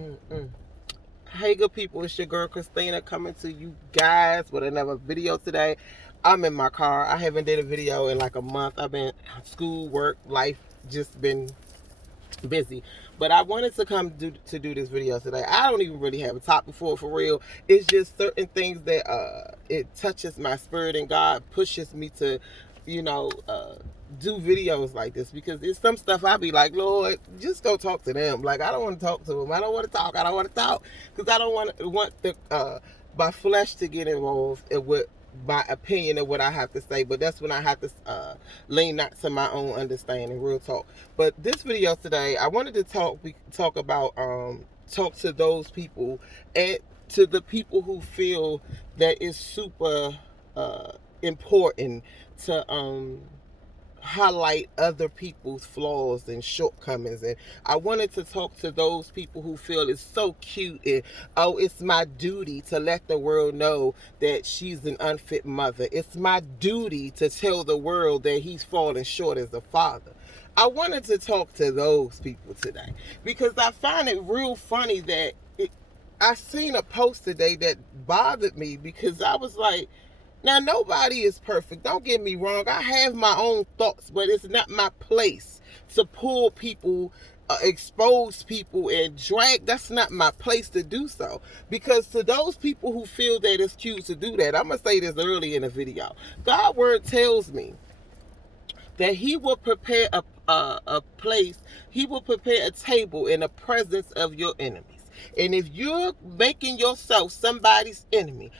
Mm-mm. Hey, good people, it's your girl Christina coming to you guys with another video today. I'm in my car. I haven't did a video in like a month. I've been school, work, life, just been busy. But I wanted to come to do this video today. I don't even really have a topic for real. It's just certain things that it touches my spirit, and God pushes me to, you know, do videos like this, because it's some stuff I be like, Lord, just go talk to them. Like, I don't want to talk to them. I don't want to talk. I don't want to talk because I don't want the my flesh to get involved with my opinion of what I have to say. But that's when I have to lean not to my own understanding, real talk. But this video today, I wanted to talk about talk to those people, and to the people who feel that it's super important to highlight other people's flaws and shortcomings. And I wanted to talk to those people who feel it's so cute and, oh, it's my duty to let the world know that she's an unfit mother. It's my duty to tell the world that he's falling short as a father. I wanted to talk to those people today because I find it real funny that I seen a post today that bothered me, because I was like, now, nobody is perfect. Don't get me wrong. I have my own thoughts, but it's not my place to pull people, expose people, and drag. That's not my place to do so. Because to those people who feel that it's cute to do that, I'm going to say this early in the video. God's word tells me that he will prepare a place, he will prepare a table in the presence of your enemies. And if you're making yourself somebody's enemy,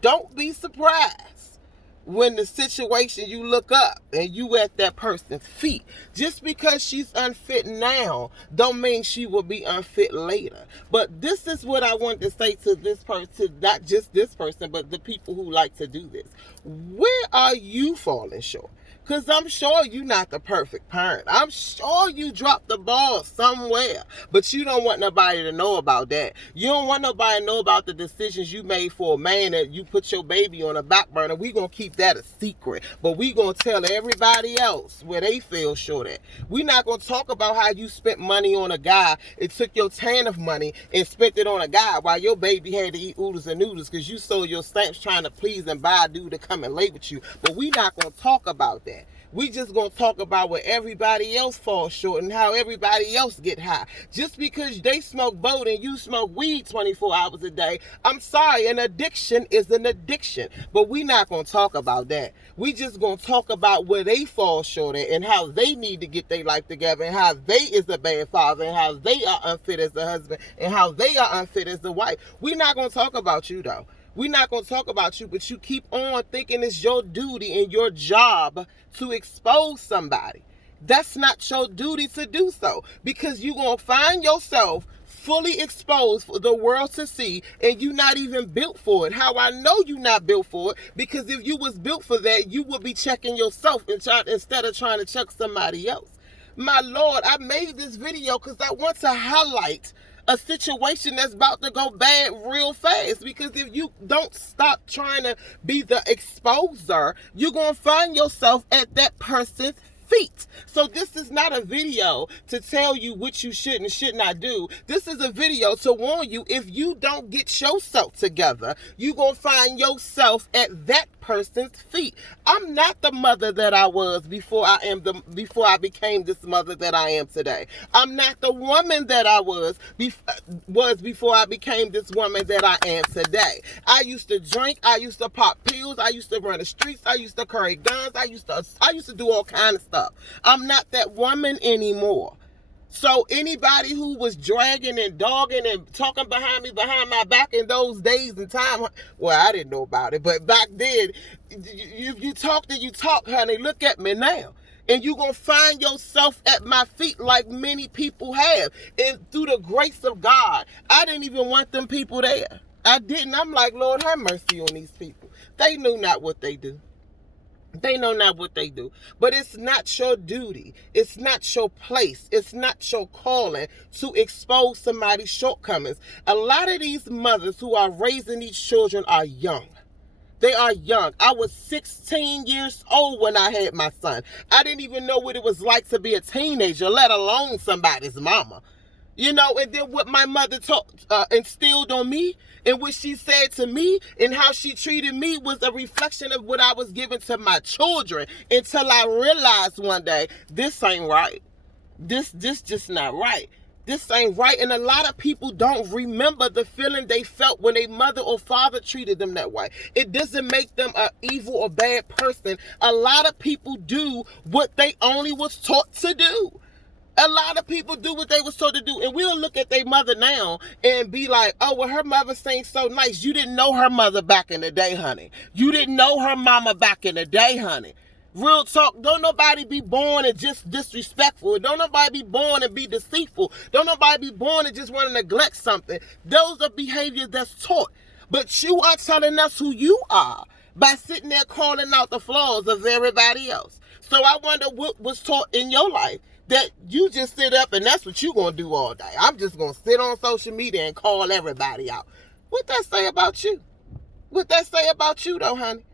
don't be surprised when the situation you look up and you at that person's feet. Just because she's unfit now don't mean she will be unfit later. But this is what I want to say to this person, not just this person, but the people who like to do this. Where are you falling short? Because I'm sure you're not the perfect parent. I'm sure you dropped the ball somewhere. But you don't want nobody to know about that. You don't want nobody to know about the decisions you made for a man that you put your baby on a back burner. We're going to keep that a secret. But we're going to tell everybody else where they feel short at. We're not going to talk about how you spent money on a guy and took your TANF money and spent it on a guy while your baby had to eat oodles and noodles because you sold your stamps trying to please and buy a dude to come and lay with you. But we're not going to talk about that. We just gonna talk about where everybody else falls short and how everybody else get high. Just because they smoke boat and you smoke weed 24 hours a day, I'm sorry, an addiction is an addiction. But we not gonna talk about that. We just gonna talk about where they fall short at and how they need to get their life together and how they is a bad father and how they are unfit as a husband and how they are unfit as a wife. We not gonna talk about you though. We're not going to talk about you, but you keep on thinking it's your duty and your job to expose somebody. That's not your duty to do so, because you're going to find yourself fully exposed for the world to see, and you're not even built for it. How I know you're not built for it, because if you was built for that, you would be checking yourself instead of trying to check somebody else. My Lord, I made this video because I want to highlight a situation that's about to go bad real fast, because if you don't stop trying to be the exposer, you're going to find yourself at that person's feet. So this is not a video to tell you what you should and should not do. This is a video to warn you, if you don't get yourself together, you're going to find yourself at that person's feet. I'm not the mother that I was before I became this mother that I am today. I'm not the woman that I was before I became this woman that I am today. I used to drink, I used to pop pills, I used to run the streets, I used to carry guns, I used to do all kind of stuff. I'm not that woman anymore. So anybody who was dragging and dogging and talking behind my back in those days and time, well, I didn't know about it, but back then, you talked and you talk, honey. Look at me now. And you're going to find yourself at my feet like many people have. And through the grace of God, I didn't even want them people there. I didn't. I'm like, Lord, have mercy on these people. They knew not what they do. They know not what they do. But it's not your duty. It's not your place. It's not your calling to expose somebody's shortcomings. A lot of these mothers who are raising these children are young. They are young. I was 16 years old when I had my son. I didn't even know what it was like to be a teenager, let alone somebody's mama. You know, and then what my mother instilled on me and what she said to me and how she treated me was a reflection of what I was giving to my children, until I realized one day, this ain't right. This just not right. This ain't right. And a lot of people don't remember the feeling they felt when their mother or father treated them that way. It doesn't make them an evil or bad person. A lot of people do what they only was taught to do. A lot of people do what they was told to do. And we'll look at their mother now and be like, oh, well, her mother seems so nice. You didn't know her mother back in the day, honey. You didn't know her mama back in the day, honey. Real talk, don't nobody be born and just disrespectful. Don't nobody be born and be deceitful. Don't nobody be born and just want to neglect something. Those are behaviors that's taught. But you are telling us who you are by sitting there calling out the flaws of everybody else. So I wonder what was taught in your life that you just sit up and that's what you going to do all day. I'm just going to sit on social media and call everybody out. What that say about you? What that say about you though, honey?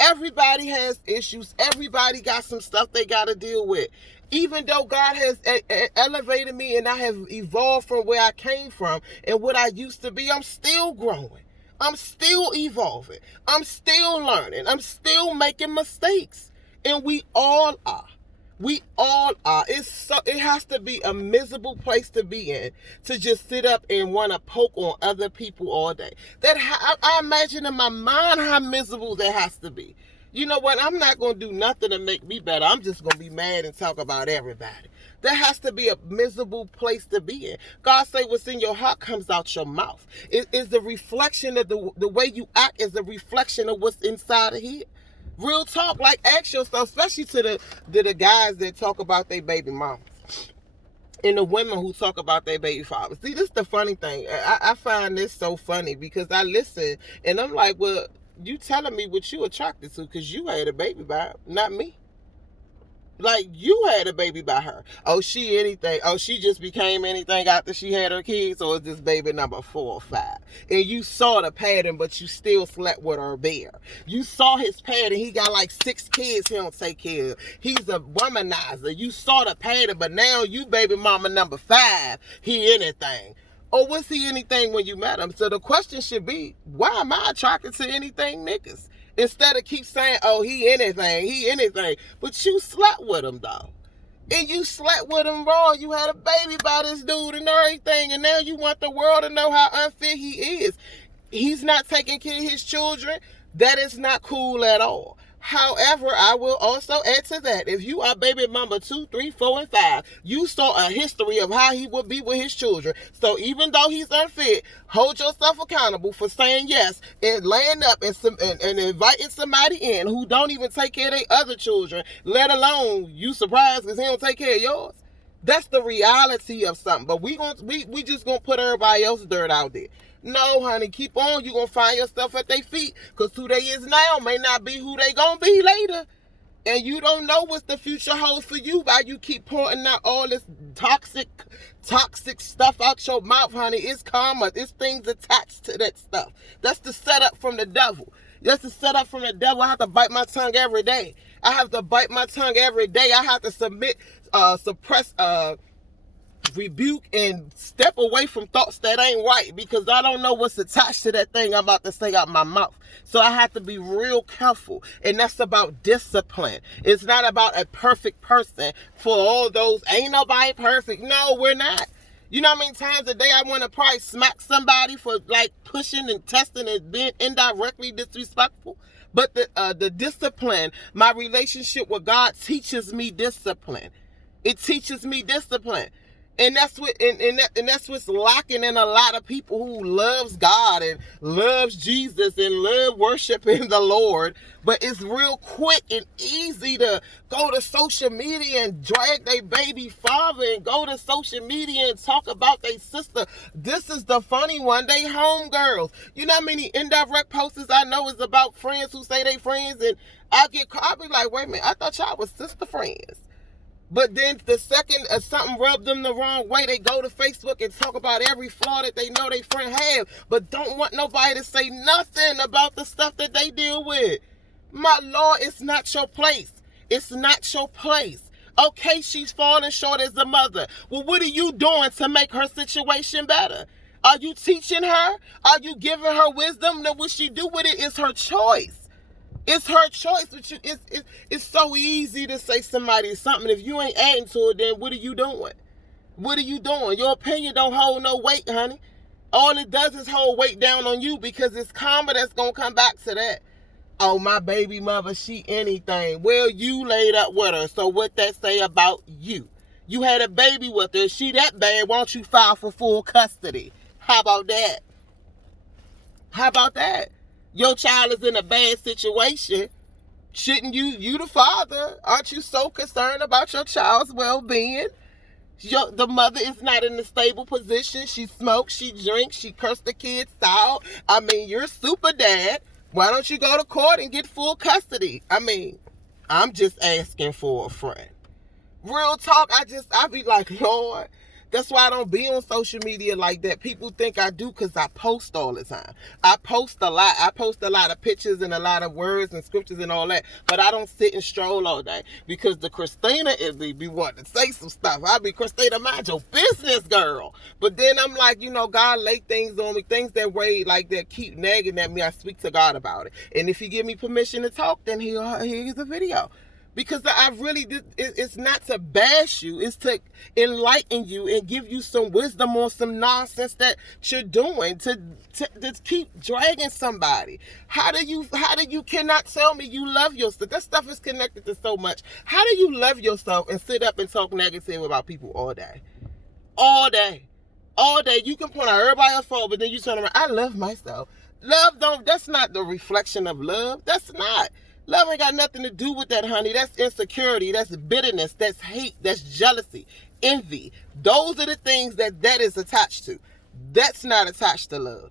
Everybody has issues. Everybody got some stuff they got to deal with. Even though God has elevated me and I have evolved from where I came from and what I used to be, I'm still growing. I'm still evolving. I'm still learning. I'm still making mistakes. And we all are. We all are. It has to be a miserable place to be in to just sit up and want to poke on other people all day. I imagine in my mind how miserable that has to be. You know what? I'm not going to do nothing to make me better. I'm just going to be mad and talk about everybody. That has to be a miserable place to be in. God say what's in your heart comes out your mouth. It is the reflection of the way you act is the reflection of what's inside of here. Real talk, like ask yourself, especially to the guys that talk about their baby mamas and the women who talk about their baby fathers. See, this is the funny thing. I find this so funny because I listen and I'm like, well, you telling me what you attracted to because you had a baby by her, not me. Like, you had a baby by her. Oh, she anything. Oh, she just became anything after she had her kids, or is this baby number 4 or 5? And you saw the pattern, but you still slept with her bear. You saw his pattern. He got like 6 kids he don't take care of. He's a womanizer. You saw the pattern, but now you baby mama number 5. He anything. Or was he anything when you met him? So the question should be, why am I attracted to anything niggas? Instead of keep saying, oh, he anything. But you slept with him, though. And you slept with him raw. You had a baby by this dude and everything. And now you want the world to know how unfit he is. He's not taking care of his children. That is not cool at all. However, I will also add to that. If you are baby mama 2, 3, 4, and 5, you saw a history of how he would be with his children. So even though he's unfit, hold yourself accountable for saying yes and laying up and inviting somebody in who don't even take care of their other children, let alone you surprised because he don't take care of yours. That's the reality of something. But we just gonna put everybody else's dirt out there. No, honey, keep on. You're going to find yourself at their feet because who they is now may not be who they going to be later. And you don't know what the future holds for you while you keep pointing out all this toxic stuff out your mouth, honey. It's karma. It's things attached to that stuff. That's the setup from the devil. That's the setup from the devil. I have to bite my tongue every day. I have to suppress, rebuke and step away from thoughts that ain't right because I don't know what's attached to that thing I'm about to say out my mouth. So I have to be real careful. And that's about discipline. It's not about a perfect person. For all those, ain't nobody perfect. No, we're not. You know how many times a day I want to probably smack somebody for like pushing and testing and being indirectly disrespectful? But the discipline, my relationship with God teaches me discipline. It teaches me discipline. And that's what and that's what's lacking in a lot of people who loves God and loves Jesus and love worshiping the Lord. But it's real quick and easy to go to social media and drag their baby father and go to social media and talk about their sister. This is the funny one. They homegirls. You know how many indirect posts I know is about friends who say they friends, and I'll be like, wait a minute, I thought y'all was sister friends. But then the second something rubbed them the wrong way, they go to Facebook and talk about every flaw that they know their friend have, but don't want nobody to say nothing about the stuff that they deal with. My Lord, it's not your place. It's not your place. Okay, she's falling short as a mother. Well, what are you doing to make her situation better? Are you teaching her? Are you giving her wisdom? Now, what she do with it is her choice. It's her choice. It's so easy to say somebody something. If you ain't adding to it, then what are you doing? What are you doing? Your opinion don't hold no weight, honey. All it does is hold weight down on you, because it's karma that's going to come back to that. Oh, my baby mother, she anything. Well, you laid up with her, so what that say about you? You had a baby with her. She that bad, why don't you file for full custody? How about that? How about that? Your child is in a bad situation. Shouldn't you the father, aren't you so concerned about your child's well-being? The mother is not in a stable position. She smokes, she drinks, she cursed the kids out. I mean, you're super dad. Why don't you go to court and get full custody? I mean, I'm just asking for a friend. Real talk, I be like, Lord. That's why I don't be on social media like that. People think I do because I post all the time. I post a lot. I post a lot of pictures and a lot of words and scriptures and all that. But I don't sit and stroll all day, because the Christina is be wanting to say some stuff. I be, Christina, mind your business, girl. But then I'm like, God lay things on me, things that weigh like that keep nagging at me. I speak to God about it. And if he give me permission to talk, then here's a video. Because I really, it's not to bash you, it's to enlighten you and give you some wisdom on some nonsense that you're doing to keep dragging somebody. How do you cannot tell me you love yourself? That stuff is connected to so much. How do you love yourself and sit up and talk negative about people all day? All day. All day. You can point out everybody else's fault, but then you turn around, I love myself. That's not the reflection of love. That's not. Love ain't got nothing to do with that, honey. That's insecurity. That's bitterness. That's hate. That's jealousy. Envy. Those are the things that is attached to. That's not attached to love.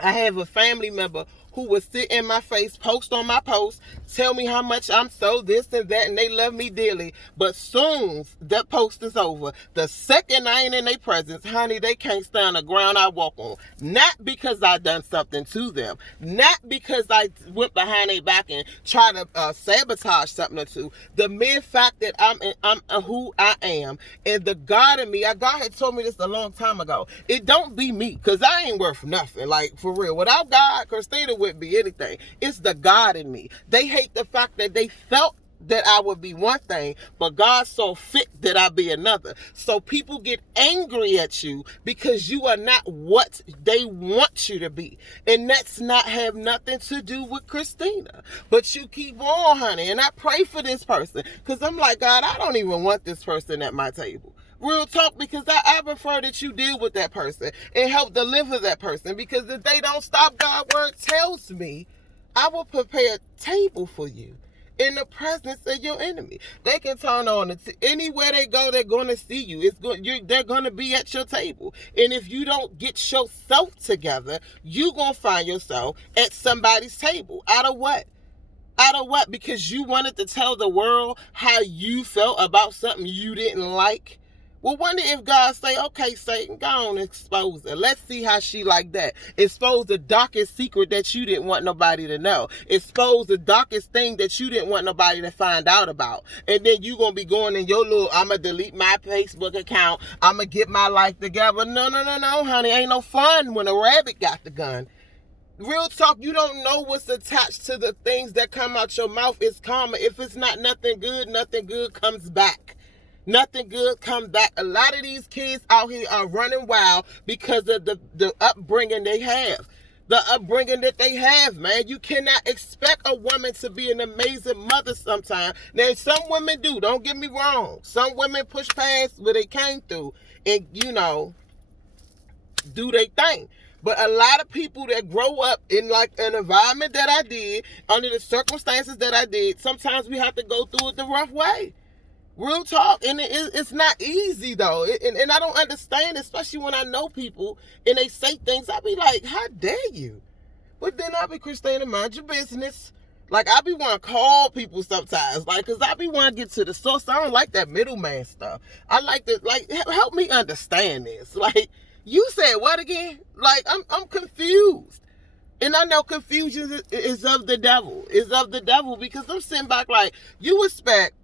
I have a family member who would sit in my face, post on my post, tell me how much I'm so this and that, and they love me dearly. But soon that post is over, the second I ain't in their presence, honey, they can't stand the ground I walk on. Not because I done something to them. Not because I went behind their back and tried to sabotage something or two. The mere fact that I'm who I am, and the God in me, God had told me this a long time ago. It don't be me, because I ain't worth nothing. Like, for real. Without God, Christina wouldn't be anything. It's the God in me. They hate the fact that they felt that I would be one thing, but God saw fit that I be another. So people get angry at you because you are not what they want you to be. And that's not have nothing to do with Christina. But you keep on, honey. And I pray for this person, because I'm like, God, I don't even want this person at my table. Real talk, because I prefer that you deal with that person and help deliver that person, because if they don't stop, God's word tells me, I will prepare a table for you in the presence of your enemy. They can turn on it. Anywhere they go, they're going to see you. They're going to be at your table. And if you don't get yourself together, you're going to find yourself at somebody's table. Out of what? Out of what? Because you wanted to tell the world how you felt about something you didn't like? Well, wonder if God say, okay, Satan, go on and expose her. Let's see how she like that. Expose the darkest secret that you didn't want nobody to know. Expose the darkest thing that you didn't want nobody to find out about. And then you going to be going in your little, I'm going to delete my Facebook account. I'm going to get my life together. No, honey. Ain't no fun when a rabbit got the gun. Real talk, you don't know what's attached to the things that come out your mouth. It's karma. If it's not nothing good comes back. Nothing good comes back. A lot of these kids out here are running wild because of the upbringing they have. The upbringing that they have, man. You cannot expect a woman to be an amazing mother sometimes. Now, some women do. Don't get me wrong. Some women push past what they came through and, do their thing. But a lot of people that grow up in like an environment that I did, under the circumstances that I did, sometimes we have to go through it the rough way. Real talk. And it's not easy, though. And I don't understand, especially when I know people and they say things. I be like, how dare you? But then I be, Christina, mind your business. Like, I be want to call people sometimes. Like, because I be want to get to the source. I don't like that middleman stuff. I like to, like, help me understand this. Like, you said what again? Like, I'm confused. And I know confusion is of the devil. Is of the devil, because I'm sitting back like, you expect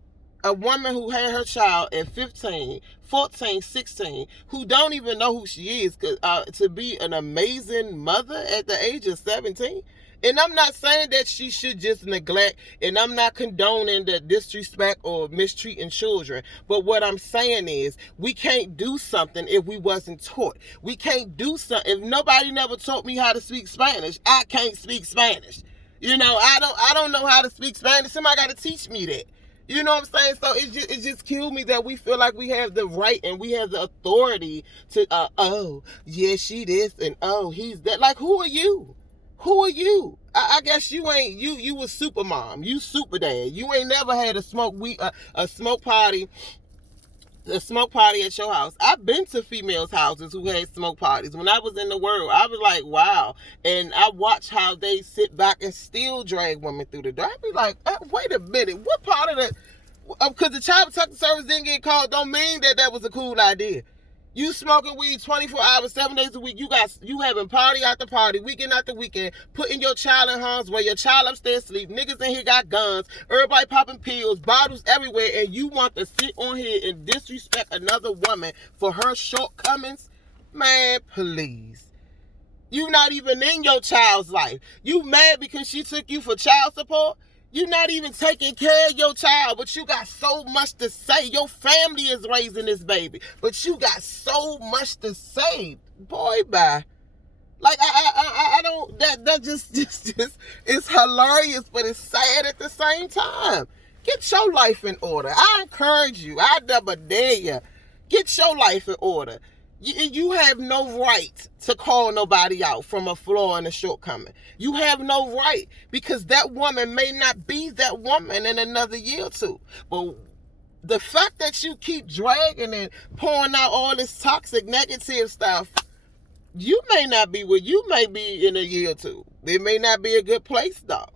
A woman who had her child at 15, 14, 16, who don't even know who she is, to be an amazing mother at the age of 17. And I'm not saying that she should just neglect, and I'm not condoning the disrespect or mistreating children. But what I'm saying is, we can't do something if we wasn't taught. We can't do something if nobody never taught me how to speak Spanish. I can't speak Spanish. You know, I don't know how to speak Spanish. Somebody got to teach me that. You know what I'm saying? So it just killed me that we feel like we have the right and we have the authority to, oh, yeah, she this, and oh, he's that. Like, who are you? Who are you? I guess you ain't, you was super mom. You super dad. You ain't never had a smoke party at your house. I've been to females' houses who had smoke parties. When I was in the world, I was like, wow. And I watch how they sit back and still drag women through the door. I'd be like, wait a minute, what part of the, because the child protective service didn't get called, don't mean that was a cool idea. You smoking weed 24 hours, 7 days a week. You having party after party, weekend after weekend, putting your child in harm's way, your child upstairs sleep, niggas in here got guns, everybody popping pills, bottles everywhere, and you want to sit on here and disrespect another woman for her shortcomings? Man, please. You not even in your child's life. You mad because she took you for child support? You're not even taking care of your child, but you got so much to say. Your family is raising this baby, but you got so much to say. Boy, bye. Like, I don't, that just it's hilarious, but it's sad at the same time. Get your life in order. I encourage you. I never dare you. Get your life in order. You have no right to call nobody out from a flaw and a shortcoming. You have no right, because that woman may not be that woman in another year or two. But the fact that you keep dragging and pouring out all this toxic, negative stuff, you may not be where you may be in a year or two. It may not be a good place, though.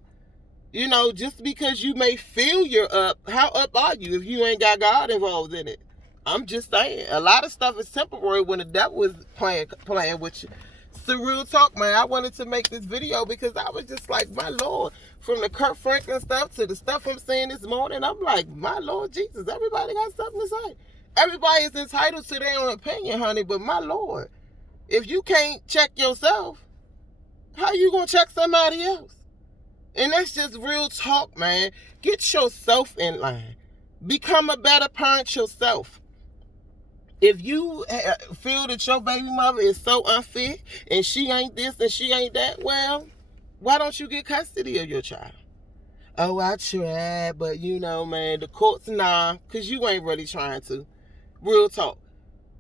You know, just because you may feel you're up, how up are you if you ain't got God involved in it? I'm just saying, a lot of stuff is temporary when the devil is playing with you. It's the real talk, man. I wanted to make this video because I was just like, my Lord, from the Kirk Franklin stuff to the stuff I'm saying this morning, I'm like, my Lord Jesus, everybody got something to say. Everybody is entitled to their own opinion, honey, but my Lord, if you can't check yourself, how you gonna check somebody else? And that's just real talk, man. Get yourself in line. Become a better parent yourself. If you feel that your baby mother is so unfit and she ain't this and she ain't that, well, why don't you get custody of your child? Oh, I tried, but you know, man, the courts, nah, because you ain't really trying to. Real talk.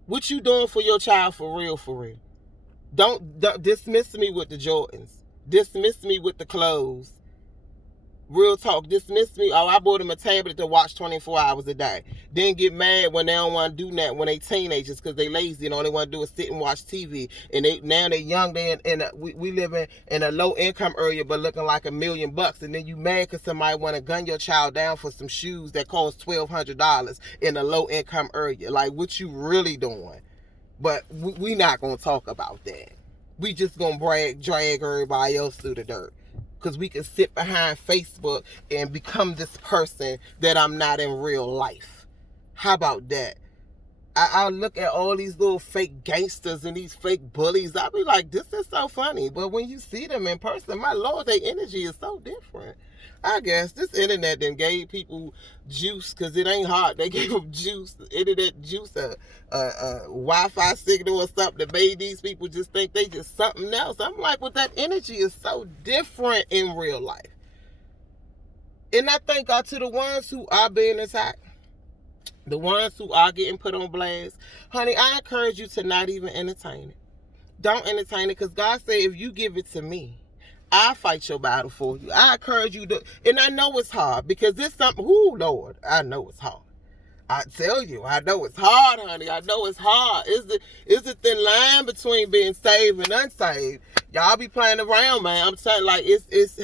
What you doing for your child for real, for real? Don't dismiss me with the Jordans. Dismiss me with the clothes. Real talk, dismiss me. Oh, I bought them a tablet to watch 24 hours a day. Then get mad when they don't want to do that when they teenagers because they lazy and all they want to do is sit and watch TV. And now they young. We live in a low income area but looking like $1 million. And then you mad because somebody want to gun your child down for some shoes that cost $1,200 in a low income area. Like, what you really doing? But we not going to talk about that. We just going to drag everybody else through the dirt. Because we can sit behind Facebook and become this person that I'm not in real life. How about that? I look at all these little fake gangsters and these fake bullies. I'll be like, this is so funny. But when you see them in person, my Lord, their energy is so different. I guess this internet then gave people juice because it ain't hard. They gave them juice, internet juice, a Wi-Fi signal or something that made these people just think they just something else. I'm like, well, that energy is so different in real life. And I thank God to the ones who are being attacked, the ones who are getting put on blast. Honey, I encourage you to not even entertain it. Don't entertain it because God said, if you give it to me, I'll fight your battle for you. I encourage you to, and I know it's hard because it's something, Lord, I know it's hard. I tell you, I know it's hard, honey. I know it's hard. It's a thin line between being saved and unsaved. Y'all be playing around, man. I'm saying, like, it's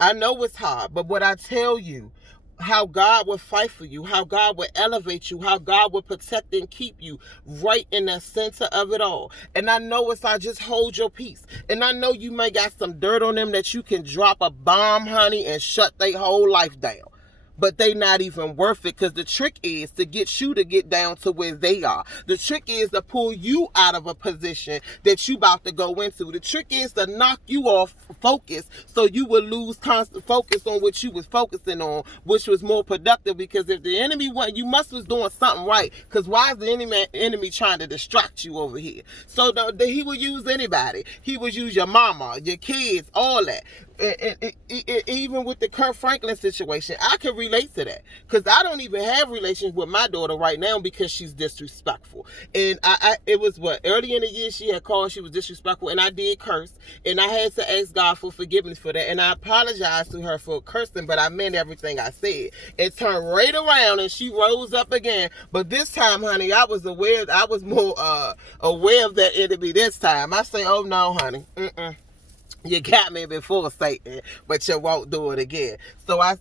I know it's hard, but what I tell you, how God will fight for you, how God will elevate you, how God will protect and keep you right in the center of it all. And I know it's I just hold your peace. And I know you may got some dirt on them that you can drop a bomb, honey, and shut their whole life down. but they not even worth it, because the trick is to get you to get down to where they are. The trick is to pull you out of a position that you about to go into. The trick is to knock you off focus, so you will lose constant focus on what you was focusing on, which was more productive. Because if the enemy you must was doing something right, because why is the enemy trying to distract you over here? So he will use anybody. He will use your mama, your kids, all that. Even with the Kirk Franklin situation, I can relate to that, because I don't even have relations with my daughter right now because she's disrespectful. And it was early in the year she had called, she was disrespectful, and I did curse, and I had to ask God for forgiveness for that, and I apologized to her for cursing, but I meant everything I said. It turned right around and she rose up again, but this time, honey, I was more aware of that enemy this time. I say, oh no, honey, you got me before, Satan, but you won't do it again. So I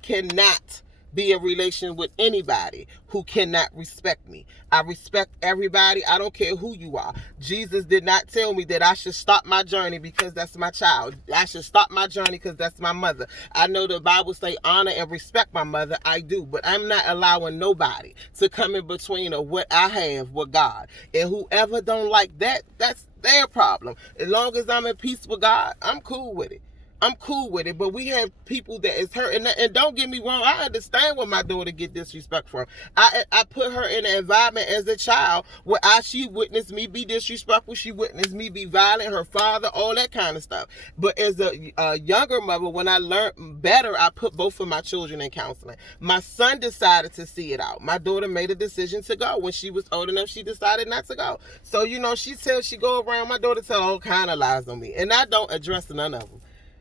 cannot be in relation with anybody who cannot respect me. I respect everybody. I don't care who you are. Jesus did not tell me that I should stop my journey because that's my child. I should stop my journey because that's my mother. I know the Bible say honor and respect my mother. I do, but I'm not allowing nobody to come in between of what I have with God. And whoever don't like that, that's their problem. As long as I'm in peace with God, I'm cool with it. I'm cool with it, but we have people that is hurt, and don't get me wrong, I understand where my daughter get disrespect from. I put her in an environment as a child where she witnessed me be disrespectful, she witnessed me be violent, her father, all that kind of stuff. But as a younger mother, when I learned better, I put both of my children in counseling. My son decided to see it out. My daughter made a decision to go. When she was old enough, she decided not to go. So, she go around, my daughter tell all kind of lies on me, and I don't address none of them.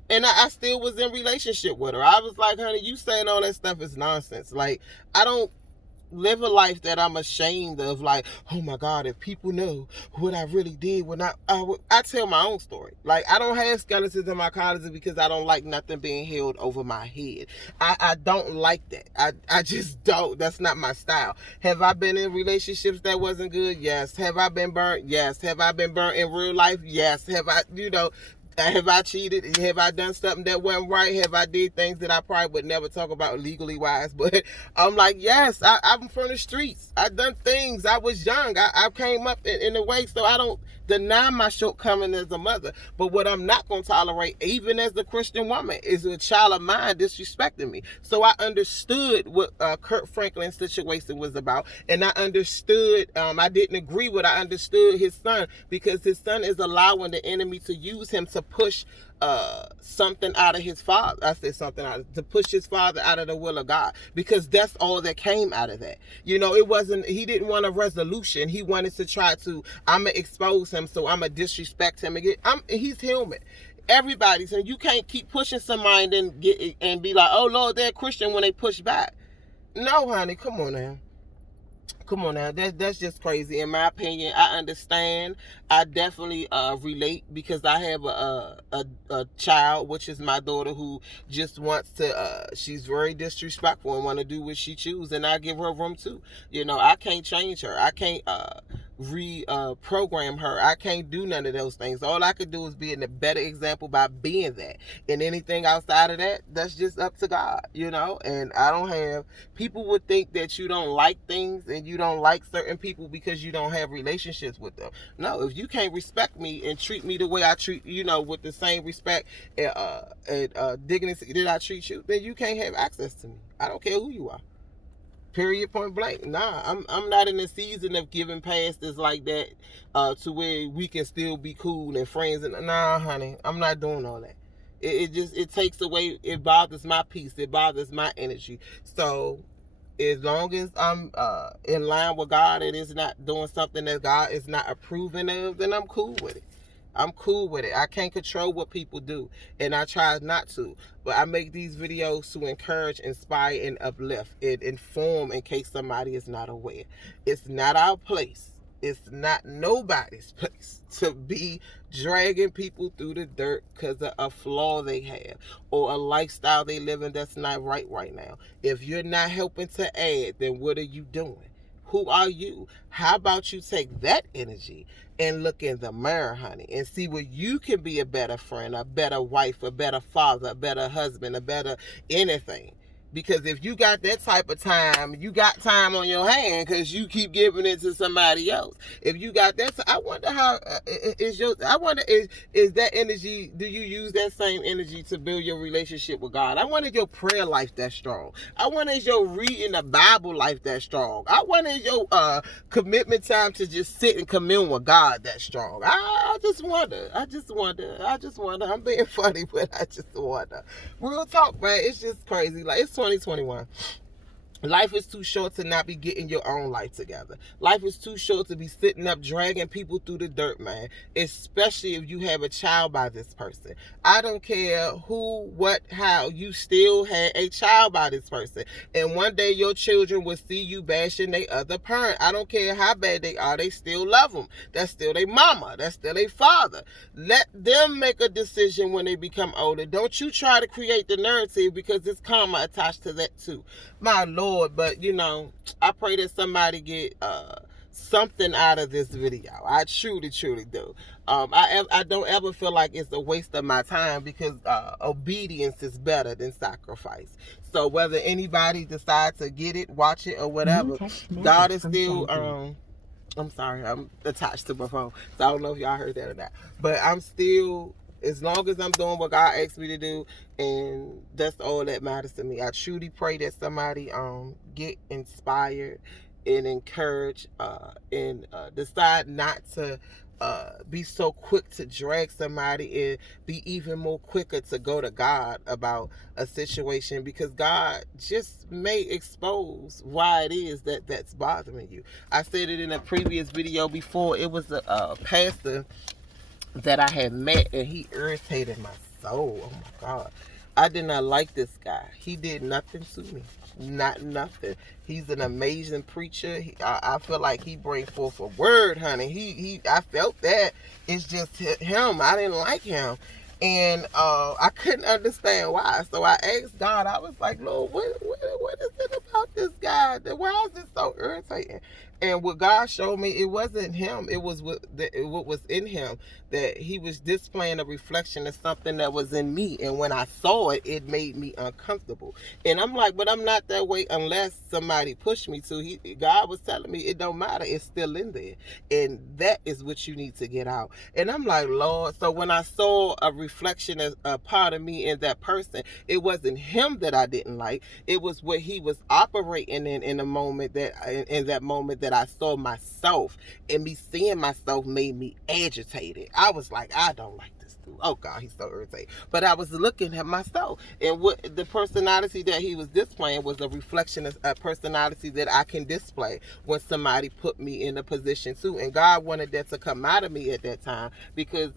And I still was in relationship with her. I was like, honey, you saying all that stuff is nonsense. Like, I don't live a life that I'm ashamed of. Like, oh my God, if people know what I really did when I tell my own story. Like, I don't have skeletons in my closet because I don't like nothing being held over my head. I don't like that. I just don't. That's not my style. Have I been in relationships that wasn't good? Yes. Have I been burnt? Yes. Have I been burnt in real life? Yes. Have I cheated? Have I done something that wasn't right? Have I did things that I probably would never talk about legally wise? But I'm like, yes, I'm from the streets. I done things. I was young. I came up in a way, so I don't deny my shortcoming as a mother. But what I'm not going to tolerate, even as a Christian woman, is a child of mine disrespecting me. So I understood what Kirk Franklin's situation was about, and I understood, I didn't agree with, I understood his son, because his son is allowing the enemy to use him to push something out of his father. I said something to push his father out of the will of God, because that's all that came out of that. It wasn't, he didn't want a resolution. He wanted to try to, I'm going to expose him, so I'm going to disrespect him again. He's human. Everybody, so you can't keep pushing somebody and be like, oh Lord, they're Christian when they push back. No, honey, come on now. Come on now, that's just crazy. In my opinion, I understand. I definitely relate, because I have a child, which is my daughter, who just wants to. She's very disrespectful and want to do what she chooses, and I give her room too. I can't change her. I can't reprogram her. I can't do none of those things. All I could do is be a better example by being that. And anything outside of that, that's just up to God. And I don't have. People would think that you don't like things and you don't like certain people because you don't have relationships with them. No, if you can't respect me and treat me the way I treat, with the same respect and dignity that I treat you, then you can't have access to me. I don't care who you are. Period, point blank. Nah, I'm not in the season of giving passes like that to where we can still be cool and friends. And nah, honey, I'm not doing all that. It takes away. It bothers my peace. It bothers my energy. So as long as I'm in line with God and it's not doing something that God is not approving of, then I'm cool with it. I'm cool with it. I can't control what people do, and I try not to. But I make these videos to encourage, inspire, and uplift, and inform in case somebody is not aware. It's not our place. It's not nobody's place to be dragging people through the dirt because of a flaw they have or a lifestyle they live in that's not right now. If you're not helping to add, then what are you doing? Who are you? How about you take that energy and look in the mirror, honey, and see where you can be a better friend, a better wife, a better father, a better husband, a better anything. Because if you got that type of time, you got time on your hand because you keep giving it to somebody else. If you got that, I wonder how is that energy, do you use that same energy to build your relationship with God? I wonder, is your prayer life that strong? I wonder, is your reading the Bible life that strong? I wonder, is your commitment time to just sit and commune with God that strong? I just wonder. I'm being funny, but I just wonder. Real talk, man. It's just crazy. Like, it's 2021. Life is too short to not be getting your own life together. Life is too short to be sitting up dragging people through the dirt, man. Especially if you have a child by this person. I don't care who, what, how. You still had a child by this person. And one day your children will see you bashing their other parent. I don't care how bad they are. They still love them. That's still their mama. That's still their father. Let them make a decision when they become older. Don't you try to create the narrative, because there's karma attached to that too. My Lord. But I pray that somebody get something out of this video. I truly do. I don't ever feel like it's a waste of my time, because obedience is better than sacrifice. So whether anybody decides to get it, watch it, or whatever, God is still I'm sorry, I'm attached to my phone, so I don't know if y'all heard that or not, but I'm still, as long as I'm doing what God asked me to do, and that's all that matters to me. I truly pray that somebody get inspired and encouraged and decide not to be so quick to drag somebody, and be even more quicker to go to God about a situation, because God just may expose why it is that's bothering you. I said it in a previous video before. It was a pastor that I had met, and he irritated my soul. Oh my God. I did not like this guy. He did nothing to me. Not nothing. He's an amazing preacher. I feel like he bring forth a word, honey. I felt that. It's just him. I didn't like him. And I couldn't understand why. So I asked God. I was like, Lord, what is it about this guy? Why is it so irritating? And what God showed me, it wasn't him. It was what was in him, that he was displaying a reflection of something that was in me. And when I saw it, it made me uncomfortable. And I'm like, but I'm not that way unless somebody pushed me to. God was telling me it don't matter. It's still in there. And that is what you need to get out. And I'm like, Lord. So when I saw a reflection of a part of me in that person, it wasn't him that I didn't like. It was what he was operating in the moment that I saw myself, and me seeing myself made me agitated. I was like, I don't like this dude. Oh God, he's so irritating. But I was looking at myself, and what the personality that he was displaying was a reflection of a personality that I can display when somebody put me in a position too. And God wanted that to come out of me at that time, because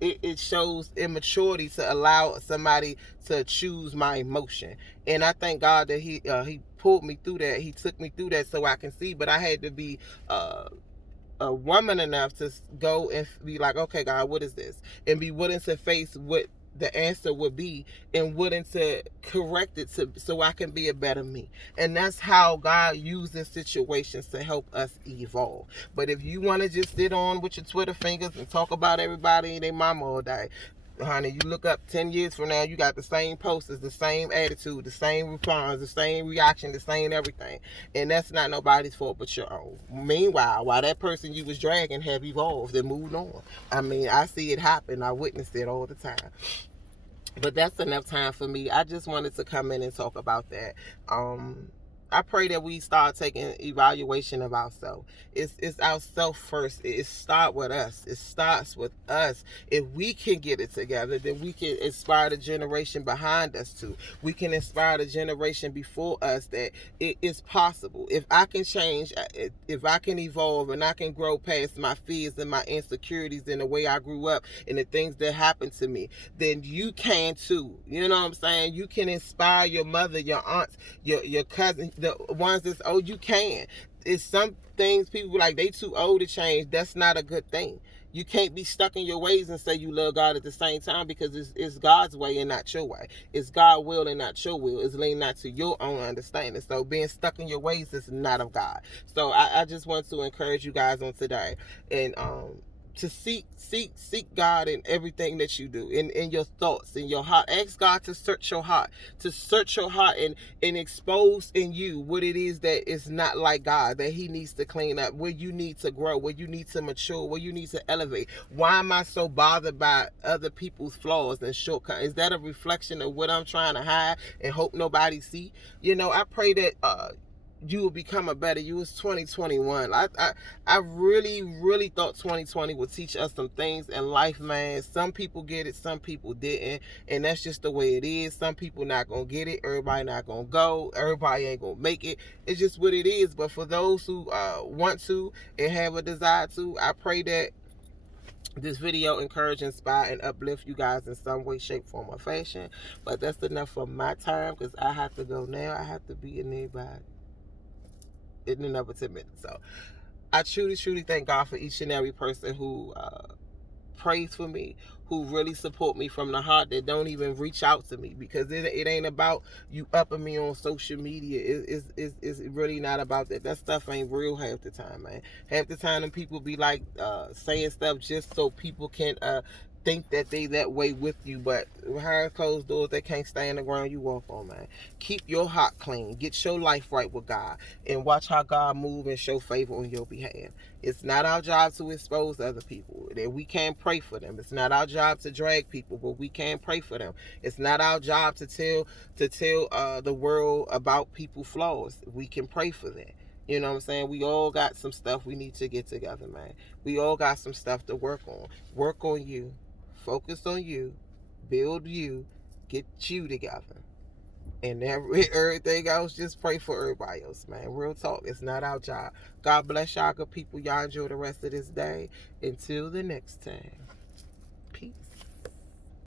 it shows immaturity to allow somebody to choose my emotion. And I thank God that he pulled me through that. He took me through that so I can see. But I had to be a woman enough to go and be like, okay, God, what is this? And be willing to face what the answer would be, and willing to correct it so I can be a better me. And that's how God uses situations to help us evolve. But if you want to just sit on with your Twitter fingers and talk about everybody and their mama all day, honey, you look up 10 years from now, you got the same posters, the same attitude, the same response, the same reaction, the same everything. And that's not nobody's fault but your own. Meanwhile, while that person you was dragging have evolved and moved on. I mean, I see it happen. I witness it all the time. But that's enough time for me. I just wanted to come in and talk about that. I pray that we start taking evaluation of ourselves. It's ourself first. It starts with us. It starts with us. If we can get it together, then we can inspire the generation behind us too. We can inspire the generation before us that it is possible. If I can change, if I can evolve, and I can grow past my fears and my insecurities and the way I grew up and the things that happened to me, then you can too. You know what I'm saying? You can inspire your mother, your aunts, your cousin, the ones that's old. You can. It's some things people like they too old to change. That's not a good thing. You can't be stuck in your ways and say you love God at the same time, because it's God's way and not your way. It's God's will and not your will. It's leaning not to your own understanding. So being stuck in your ways is not of God. So I just want to encourage you guys on today, and to seek God in everything that you do, in your thoughts, in your heart. Ask God to search your heart, and expose in you what it is that is not like God, that He needs to clean up, where you need to grow, where you need to mature, where you need to elevate. Why am I so bothered by other people's flaws and shortcomings? Is that a reflection of what I'm trying to hide and hope nobody see? I pray that you will become a better you. It's 2021. I really thought 2020 would teach us some things in life, man. Some people get it, some people didn't, and that's just the way it is. Some people not gonna get it, everybody not gonna go, everybody ain't gonna make it. It's just what it is. But for those who want to and have a desire to, I pray that this video encourage, inspire, and uplift you guys in some way, shape, form, or fashion. But that's enough for my time, because I have to go now. I have to be in there by in another 10 minutes. So I truly thank God for each and every person who prays for me, who really support me from the heart, that don't even reach out to me, because it ain't about you upping me on social media. It's really not about that. That stuff ain't real half the time, man. Half the time them people be like saying stuff just so people can think that they that way with you, but behind closed doors they can't stay in the ground you walk on, man. Keep your heart clean, get your life right with God, and watch how God move and show favor on your behalf. It's not our job to expose other people, that we can't pray for them. It's not our job to drag people, but we can pray for them. It's not our job to tell the world about people's flaws. We can pray for that. You know what I'm saying? We all got some stuff we need to get together, man. We all got some stuff to work on. Work on you. Focus on you, build you, get you together. And everything else, just pray for everybody else, man. Real talk, it's not our job. God bless y'all, good people. Y'all enjoy the rest of this day. Until the next time.